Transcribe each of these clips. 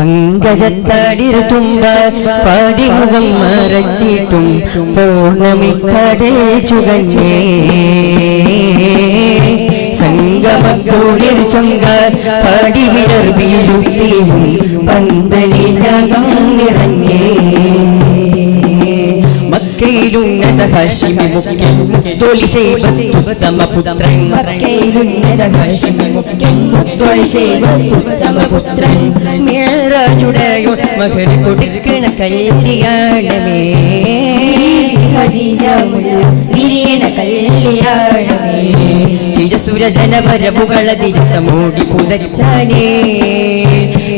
പങ്കജത്തടിർ തുമ്പ പതിമുഖം മറച്ചിട്ടും പൂർണമിക്കടേ ചുകഞ്ഞേ. സംഗമക്കൂടിൽ ചൊങ്ക പടിവിടർ വീരുത്തിയും പന്തലിനകം നിറഞ്ഞേ. മക്കയിലുന്നത ഹാഷിമി മുഖ്യൻ തൊലി ശൈബത്തുത്തമപുത്രൻ മക്കയിലുന്നത ഹാഷിമി മുഖ്യൻ മുത്തൊളി ഉത്തമപുത്രൻ. മേറാജുടയോ മകന് കൊടുക്കണ കല്യാണമേ. കല്യാണമേ. ചിരസുരജനപരവുകള ദിവസമൂടി പുതച്ചാനേ.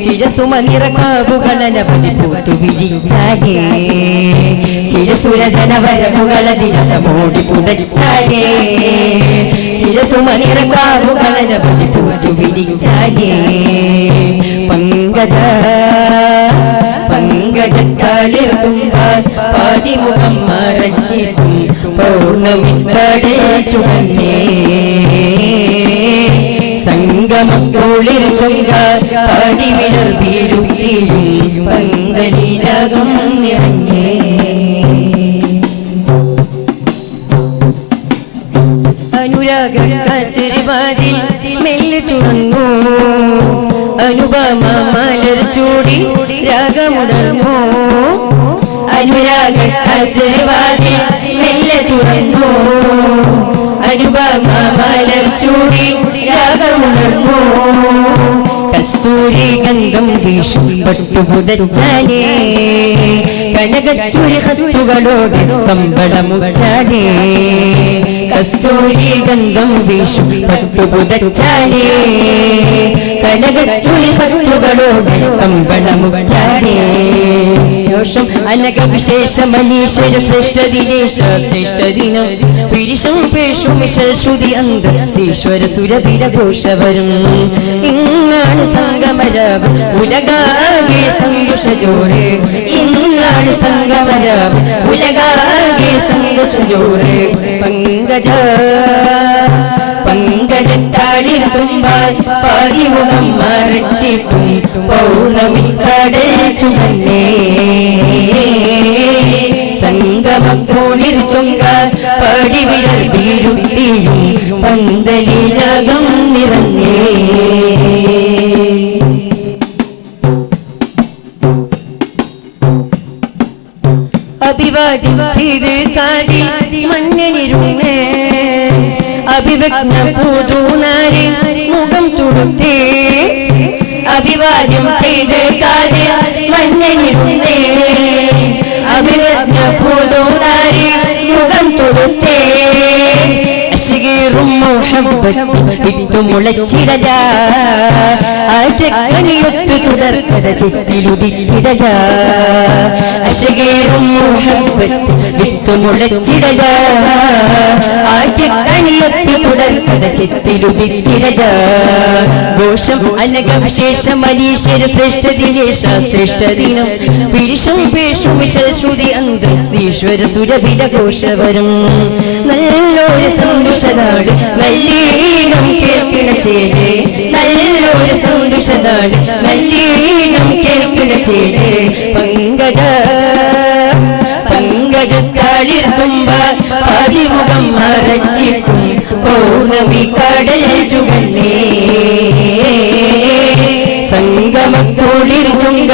ചിരസുമ നിറക്കാവുകളനപതി പൂത്തു വിരിച്ചാനേ ചിരസുരജനപരവുകള ദിവസമൂടി പുതച്ചാനേ ചിരസുമ നിറക്കാവുകളനപതി പൂത്തു വിരിച്ചാനേ പങ്കജ പങ്കജക്കാളിർത്തുമ്പാൽ പാതിമുഖം മറച്ചിട്ടും പൗർണമിക്കടൽ ചുവന്നേ സംഗമക്കുളിർ ചൊങ്ക പടിവിലർ വീരുത്തിയും പന്തലിനകം നിറഞ്ഞേ. അനുരാഗ കസിരിവാതിൽ മെല്ലെ തുറന്നു അനുപമ മലർ ചൂടി രാഗമുടർന്നു അനുരാഗ കസിരിവാതിൽ മെല്ലെ തുറന്നു അനുപമ മലർ ചൂടി കസ്തൂരി ഗന്ധം വീശും പട്ടുപുതച്ചാനേ കനകച്ചുരി ഹത്തുകളോട് കമ്പളമുറ്റാനേ കസ്തൂരി ഗന്ധം വീശും പട്ടുപുതച്ചാനേ കനകച്ചുരി കമ്പളമുറ്റാനേ ദോഷം അനക വിശേഷ മനീശ്വര ശ്രേഷ്ഠ ദിനേശ ശ്രേഷ്ഠ ദിനം പിരിശം പേഷും മിശൽ ശ്രുതി അന്ത ഈശ്വര സുരഭിര ഘോഷവരും. ഇന്നാണ് സംഗമരവ് ഉലകാകെ സന്തോഷ ജോറ് ഇന്നാണ് സംഗമരാവ് ഉലകാകെ സന്തോഷജോറ് പങ്കജ പങ്കജത്താളിൽ തുമ്പാൽ പതിമുഖം മറച്ചിട്ടും പൗർണമി കടൽ ചുമന്നേ. സംഗമക്രോണിൽ ചൊങ്ക പടിവിരൽ വീരുത്തിയും പന്തലിനകം നിറഞ്ഞേ. അഭിവാദ്യം ചെയ്ത് കാതിൽ മഞ്ഞനിരുന്നേ അഭിവജ്ഞ പൂതൂനാരി മുഖം തുടുത്തേ. അഭിവാദ്യം ചെയ്ത് കാര്യം മഞ്ഞനിരുന്നേ അഭിവജ്ഞ പൂതൂനാരി ചെത്തിലുദിത്തിടല. അശകേറും മുഹബത്ത് വിത്തുമുളച്ചിടല ആറ്റക്കനിയൊത്തു തുടർക്കഥ ചെത്തിലുദിത്തിടല ഘോഷം അനക ശേഷം മനീശ്വര ശ്രേഷ്ഠ ദിനേശ ശ്രേഷ്ഠ ദിനം. പിരിശം പേഷും വിശൽ ശ്രുതി അന്തസ്സീശ്വര സുരഭില ഘോഷവരും. നല്ലൊരു സന്തോഷനാട് നല്ലീണം കേൾക്കണ ചേര് നല്ലൊരു സന്തോഷനാട് നല്ലീണം കേൾക്കണ ചേര് പങ്കജ പങ്കജത്താളിർ പൗർണമി കടൽ ചുകന്നേ സംഗമക്കുളിർ ചുങ്ക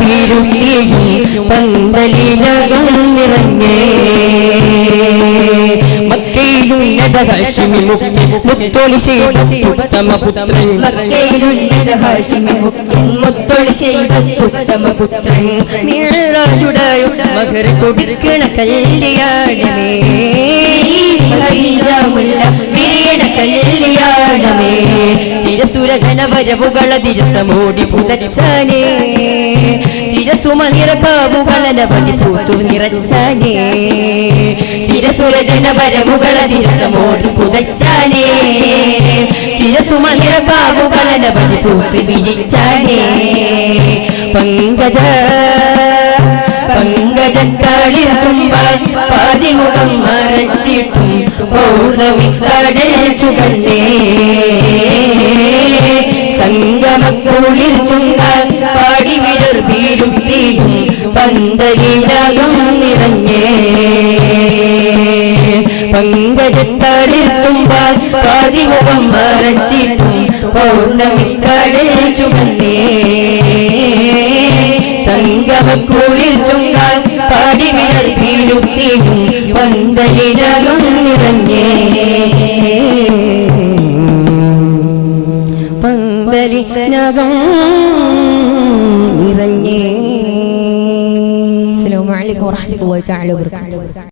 വീരുത്തിയും പന്തലിനകം നിറഞ്ഞേ. മുത്തോളി മുത്തൊളി മകര കൊടുക്കണ കല്യാണമേ. ചിരസുര ജനവരവുകള ദിവസമോടി പുതച്ചാനേ. ചിരസുമ നിറക്കാവുകളനവനി പൂത്തു നിറച്ചാനേ. ചിരസുര ജനവരവുകള പങ്കജ പങ്കജക്കാളിൽ തുമ്പാൽ പാതിമുഖം മറച്ചിട്ടും പൗർണമി കടൽ ചുകന്നേ പങ്കജത്തളിർത്തുമ്പാൽ പാതിമുഖം മറച്ചിട്ടും പൗർണമി കടൽ ചുകന്നേ സംഗമക്കുളിർ ചുങ്കാൽ പാടിവിരൽ പീരുത്തിയും പന്തലിനകം നിറഞ്ഞേ. പന്തലിനകം നിറഞ്ഞേ. അസ്സലാമു അലൈക്കും വറഹ്മത്തുള്ളാഹി തആല വബറകാതുഹു.